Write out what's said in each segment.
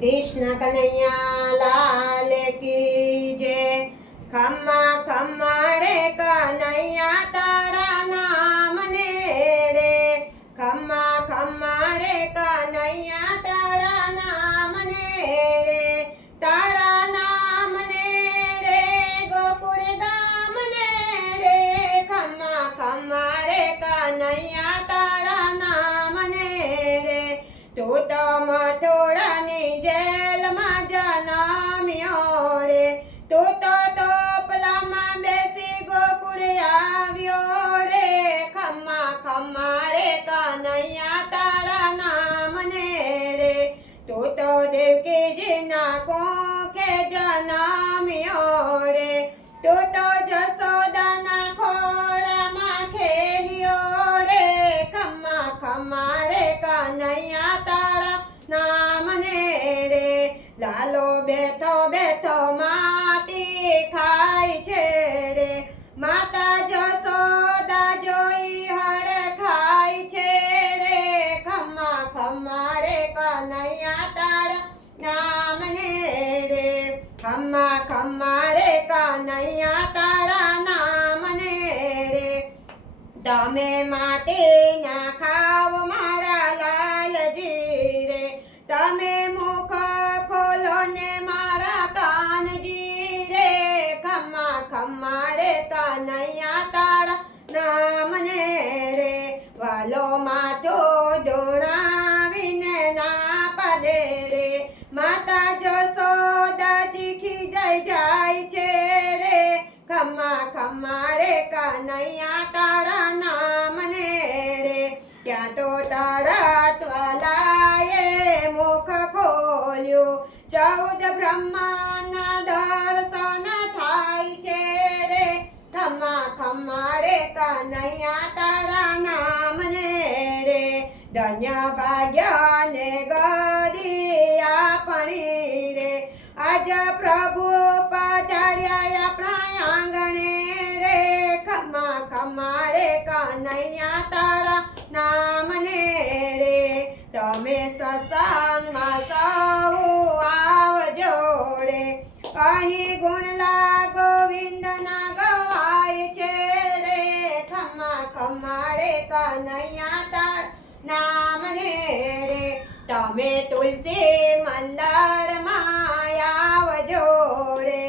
कृष्ण कन्हैया लाल की जय। खम्मा खम्मा रे कन्हैया तारा नाम ने रे। खम्मा खम्मा रे कन्हैया तारा नाम ने रे। तारा नाम ने रे गोकुळ गाम ने रे। खम्मा खम्मा रे कन्हैया तारा नाम ने रे। तो मथुरानी જેલમાં જન્મ્યો રે। તો ટોપલામાં બેસી ગોકુળ આવ્યો રે। ખમ્મા ખમ્મા રે કનૈયા તારા નામ ને રે। તો દેવકીજીના કોખે જન્મ્યો રે। તો જશોદાના ખોળામાં ખેલ્યો રે। ખમ્મા ખમ્મા રે કનૈયા તારા નામ ને રે। લાલો બેઠો બેઠો માટી ખાય છે રે। માતા જશોદા જોઈ હળ ખાય છે રે। ખમ્મા ખમ્મા રે કનૈયા તારા નામ ને રે। ખમ્મા ખમ્મા રે કનૈયા તારા નામ ને રે। તમે માટીના ખાવ મારા લાલજી રે। તમે મુખ ખોલો ને મારા કાનજી રે। ખમ્મા ખમ્મા રે કનૈયા તારા નામ ને રે। વાલો માથો ધોણાવીને ના પાડે રે। માતા જશોદાજી ખીજાઈ જાય છે રે। ખમ્મા ખમ્મા રે કનૈયા તારા નામ ને રે। ત્યાં તો તારા ત્વલાએ મુખ ખોલ્યું। 14 બ્રહ્માના દર્શન થાય છે રે। ખમ્મા ખમ્મા રે કનૈયા તારા નામ ને રે। ધન્ય ભાગ્ય ને ગરી આપણી રે। આજ પ્રભુ પધાર્યા આપણા આંગણે રે। ખમ્મા ખમ્મા રે કનૈયા તારા નામ ને રે। તમે સત્સંગમાં સૌ આવજો રે। અહીં ગુણલા ગોવિંદના ગવાય છે રે। ખમ્મા ખમ્મા રે કનૈયા તારા નામ ને રે। તમે તુલસી મંદિરમાં આવજો રે।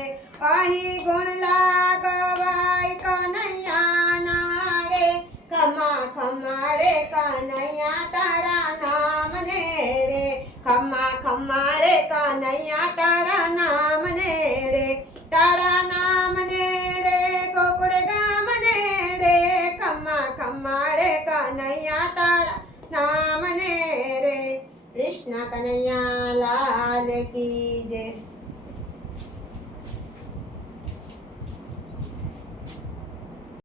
અહીં ગુણલા ગવાય કનૈયાના રે। ખમ્મા ખમ્મા રે કનૈયા તારા નામ ને રે। ખમ્મા ખમ્મા રે કનૈયા તારા નામ ને રે। તારા નામ ને રે ગોકુળ ગામ ને રે। ખમ્મા ખમ્મા રે કનૈયા તારા નામ ને રે। કૃષ્ણ કનૈયા લાલ કી